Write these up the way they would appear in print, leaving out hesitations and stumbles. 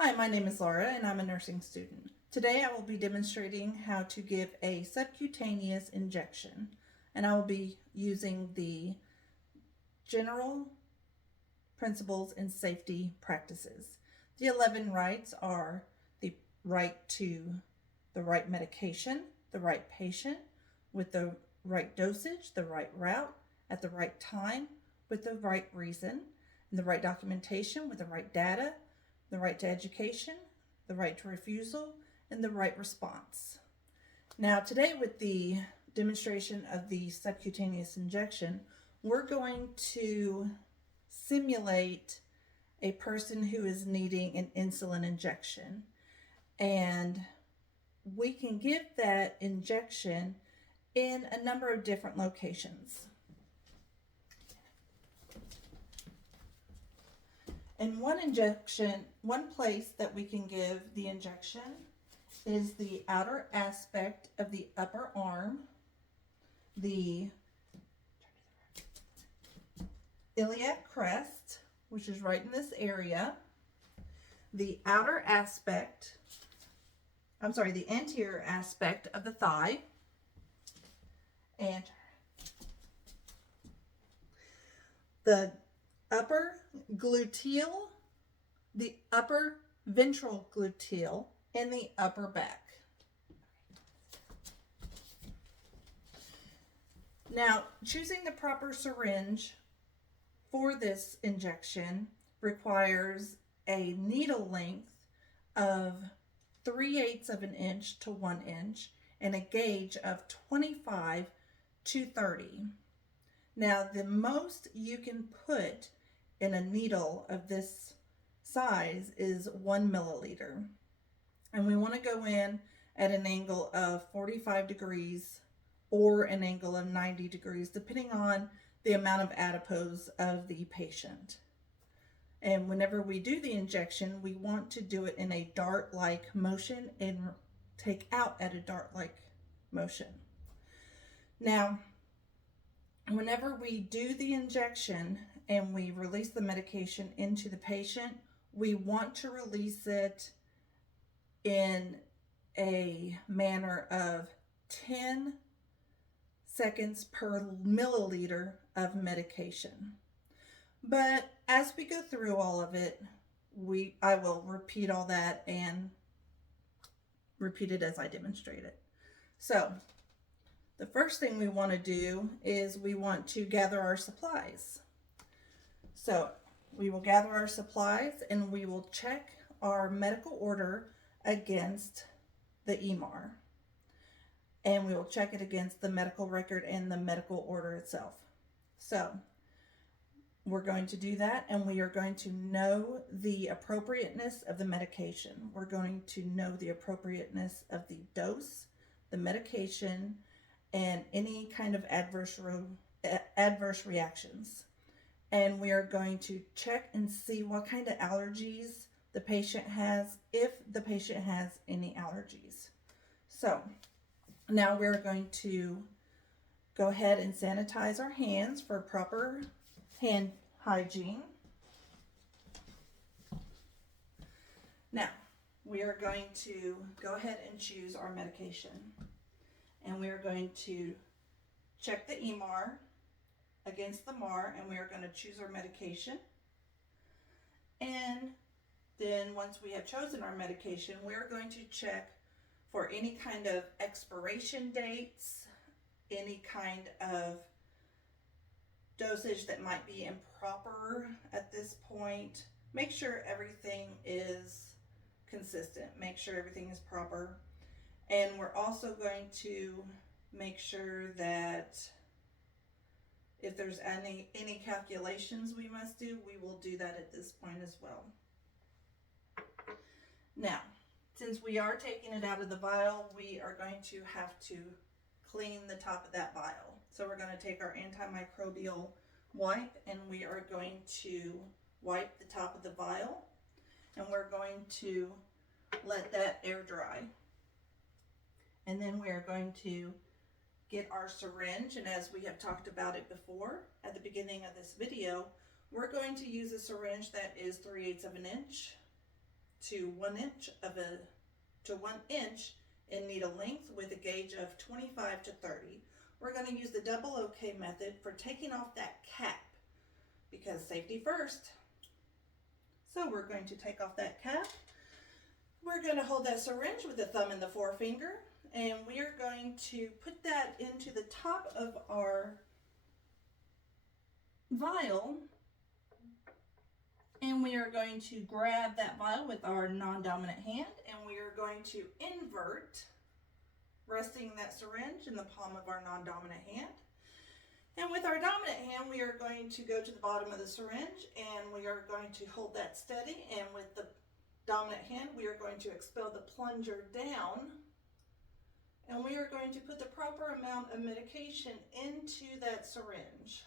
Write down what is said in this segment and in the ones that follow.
Hi, my name is Laura and I'm a nursing student. Today I will be demonstrating how to give a subcutaneous injection, and I will be using the general principles and safety practices. The 11 rights are the right to the right medication, the right patient, with the right dosage, the right route, at the right time, with the right reason, and the right documentation with the right data, the right to education, the right to refusal, and the right response. Now, today, with the demonstration of the subcutaneous injection, we're going to simulate a person who is needing an insulin injection. And we can give that injection in a number of different locations. And one place that we can give the injection is the outer aspect of the upper arm, the iliac crest, which is right in this area, the anterior aspect of the thigh, and the upper gluteal, the upper ventral gluteal, and the upper back. Now, choosing the proper syringe for this injection requires a needle length of 3/8 of an inch to 1 inch and a gauge of 25 to 30. Now, the most you can put in a needle of this size is 1 milliliter. And we want to go in at an angle of 45 degrees or an angle of 90 degrees, depending on the amount of adipose of the patient. And whenever we do the injection, we want to do it in a dart-like motion and take out at a dart-like motion. Now, whenever we do the injection and we release the medication into the patient, we want to release it in a manner of 10 seconds per milliliter of medication. But as we go through all of it, I will repeat all that and repeat it as I demonstrate it. So, the first thing we want to do is we want to gather our supplies. So, we will gather our supplies and we will check our medical order against the EMR. And we will check it against the medical record and the medical order itself. So, we're going to do that, and we are going to know the appropriateness of the medication. We're going to know the appropriateness of the dose, the medication, and any kind of adverse reactions. And we are going to check and see what kind of allergies the patient has, if the patient has any allergies. So now we're going to go ahead and sanitize our hands for proper hand hygiene. Now, we are going to go ahead and choose our medication. And we are going to check the EMR against the MAR, and we are going to choose our medication. And then once we have chosen our medication, we are going to check for any kind of expiration dates, any kind of dosage that might be improper at this point. Make sure everything is consistent. Make sure everything is proper. And we're also going to make sure that if there's any calculations we must do, we will do that at this point as well. Now, since we are taking it out of the vial, we are going to have to clean the top of that vial. So we're going to take our antimicrobial wipe and we are going to wipe the top of the vial, and we're going to let that air dry. And then we are going to get our syringe, and as we have talked about it before at the beginning of this video, we're going to use a syringe that is 3/8 of an inch to 1 inch in needle length with a gauge of 25 to 30. We're going to use the double OK method for taking off that cap because safety first. So we're going to take off that cap. We're going to hold that syringe with the thumb and the forefinger, and we are going to put that into the top of our vial, and we are going to grab that vial with our non-dominant hand, and we are going to invert, resting that syringe in the palm of our non-dominant hand. And with our dominant hand, we are going to go to the bottom of the syringe, and we are going to hold that steady, and with the dominant hand, we are going to expel the plunger down, and we are going to put the proper amount of medication into that syringe.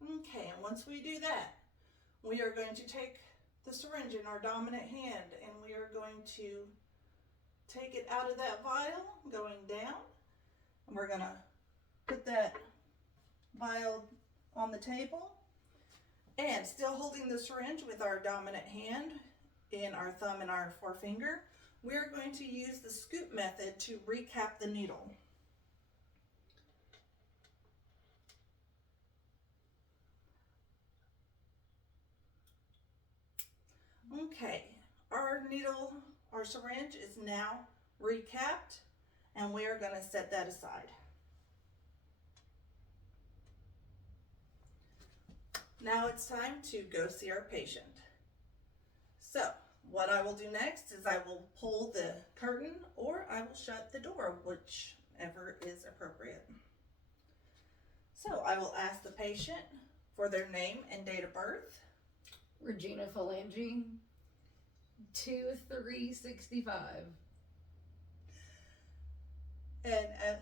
Okay, and once we do that, we are going to take the syringe in our dominant hand, and we are going to take it out of that vial, going down, and we're going to put that vial on the table, and still holding the syringe with our dominant hand in our thumb and our forefinger, we're going to use the scoop method to recap the needle. Okay, our syringe is now recapped, and we are going to set that aside. Now it's time to go see our patient. So what I will do next is I will pull the curtain, or I will shut the door, whichever is appropriate. So I will ask the patient for their name and date of birth. Regina Phalange, 2/3/65. And as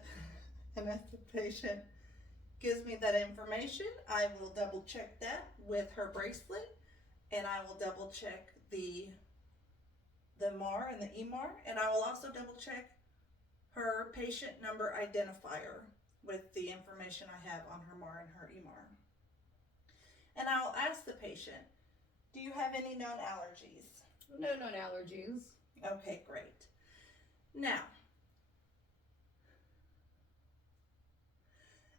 the patient gives me that information, I will double check that with her bracelet, and I will double check the MAR and the EMAR, and I will also double check her patient number identifier with the information I have on her MAR and her EMAR. And I will ask the patient, do you have any known allergies? No known allergies. Okay, great. Now,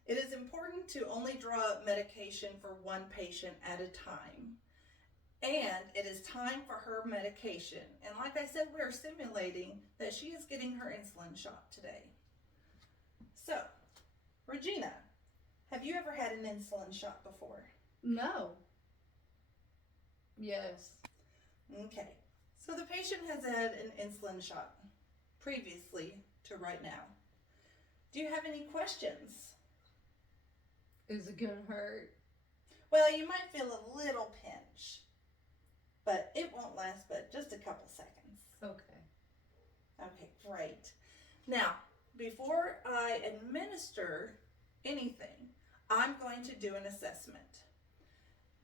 it is important to only draw up medication for one patient at a time. And it is time for her medication. And like I said, we are simulating that she is getting her insulin shot today. So, Regina, have you ever had an insulin shot before? No. Yes. Okay. So the patient has had an insulin shot previously to right now. Do you have any questions? Is it gonna hurt? Well, you might feel a little pinch, but it won't last but just a couple seconds. Okay. Okay, great. Now, before I administer anything, I'm going to do an assessment.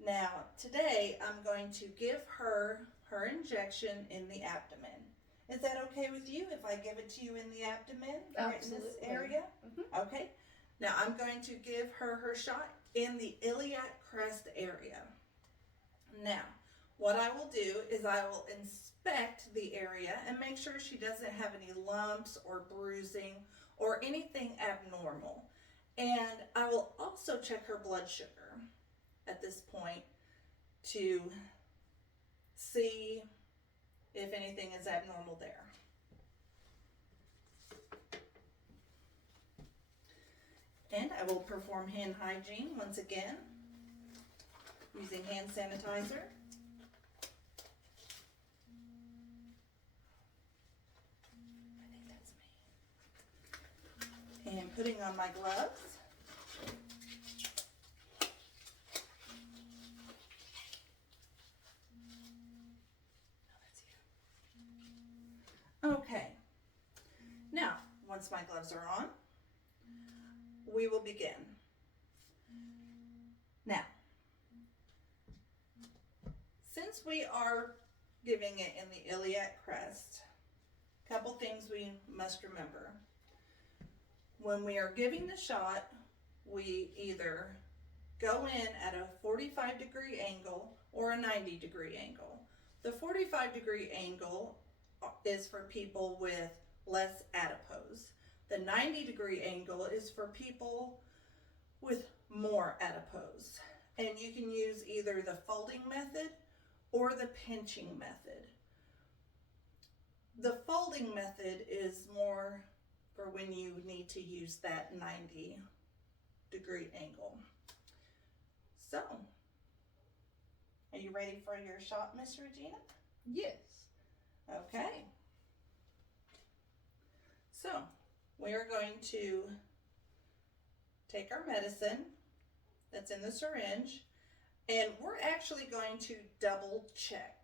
Now, today I'm going to give her injection in the abdomen. Is that okay with you if I give it to you in the abdomen? Absolutely. Right in this area? Mm-hmm. Okay. Now I'm going to give her shot in the iliac crest area. Now, what I will do is I will inspect the area and make sure she doesn't have any lumps or bruising or anything abnormal. And I will also check her blood sugar at this point to see if anything is abnormal there. And I will perform hand hygiene once again using hand sanitizer. I think that's me. And putting on my gloves. Okay. Now, once my gloves are on, we will begin. Now, since we are giving it in the iliac crest, a couple things we must remember. When we are giving the shot, we either go in at a 45-degree angle or a 90-degree angle. The 45-degree angle is for people with less adipose. The 90-degree angle is for people with more adipose. And you can use either the folding method or the pinching method. The folding method is more for when you need to use that 90-degree angle. So, are you ready for your shot, Miss Regina? Yes. Okay. So, we are going to take our medicine that's in the syringe, and we're actually going to double check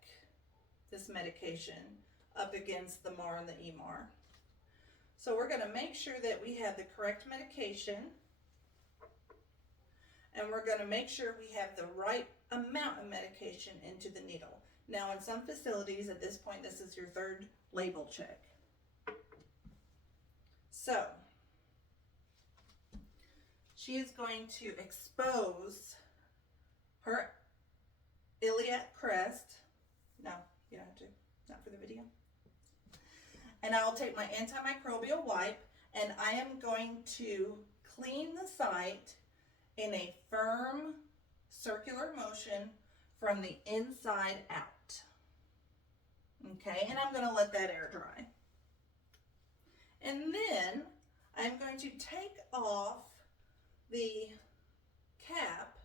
this medication up against the MAR and the EMAR. So we're going to make sure that we have the correct medication, and we're going to make sure we have the right amount of medication into the needle. Now, in some facilities, at this point, this is your third label check. So, she is going to expose her iliac crest. No, you don't have to, not for the video. And I will take my antimicrobial wipe, and I am going to clean the site in a firm circular motion from the inside out. Okay, and I'm going to let that air dry. And then I'm going to take off the cap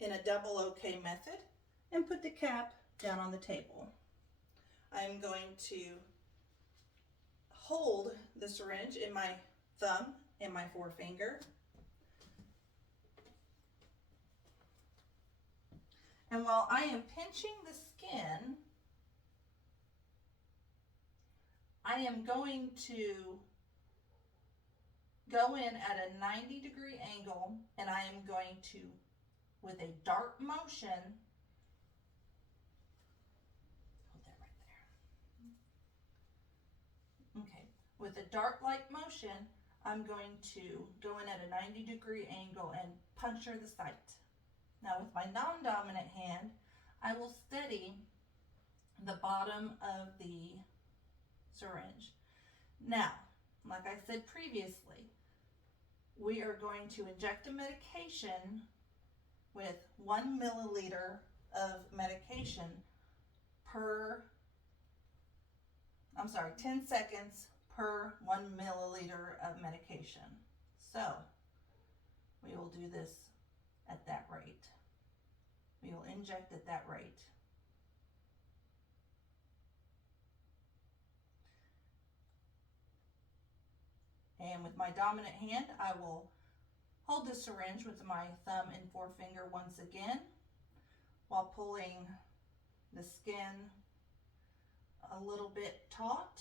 in a double OK method and put the cap down on the table. I'm going to hold the syringe in my thumb and my forefinger. And while I am pinching the skin, I am going to go in at a 90-degree angle, and I am going to, with a dart motion, hold that right there. Okay, with a dart-like motion, I'm going to go in at a 90-degree angle and puncture the site. Now, with my non-dominant hand, I will steady the bottom of the syringe. Now, like I said previously, we are going to inject a medication with 1 milliliter of medication per, 10 seconds per 1 milliliter of medication. So, we will do this at that rate. We will inject at that rate. And with my dominant hand, I will hold the syringe with my thumb and forefinger once again while pulling the skin a little bit taut,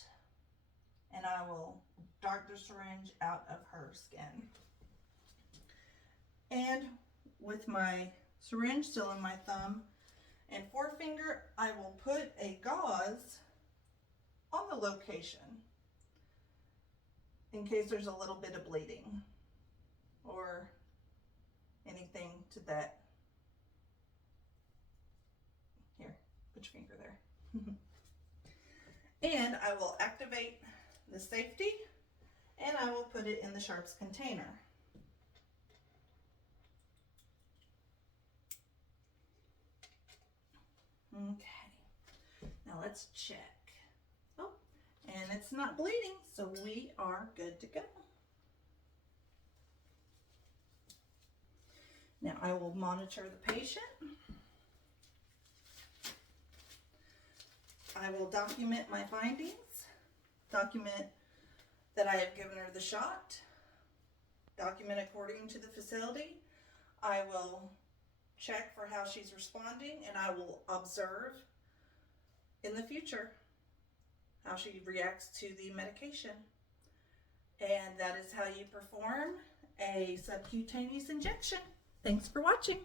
and I will dart the syringe out of her skin. And with my syringe still in my thumb and forefinger, I will put a gauze on the location in case there's a little bit of bleeding or anything to that. Here, put your finger there. And I will activate the safety, and I will put it in the sharps container. Okay, now let's check. Oh, and it's not bleeding, so we are good to go. Now I will monitor the patient. I will document my findings, document that I have given her the shot, document according to the facility. I will check for how she's responding, and I will observe in the future how she reacts to the medication. And that is how you perform a subcutaneous injection. Thanks for watching.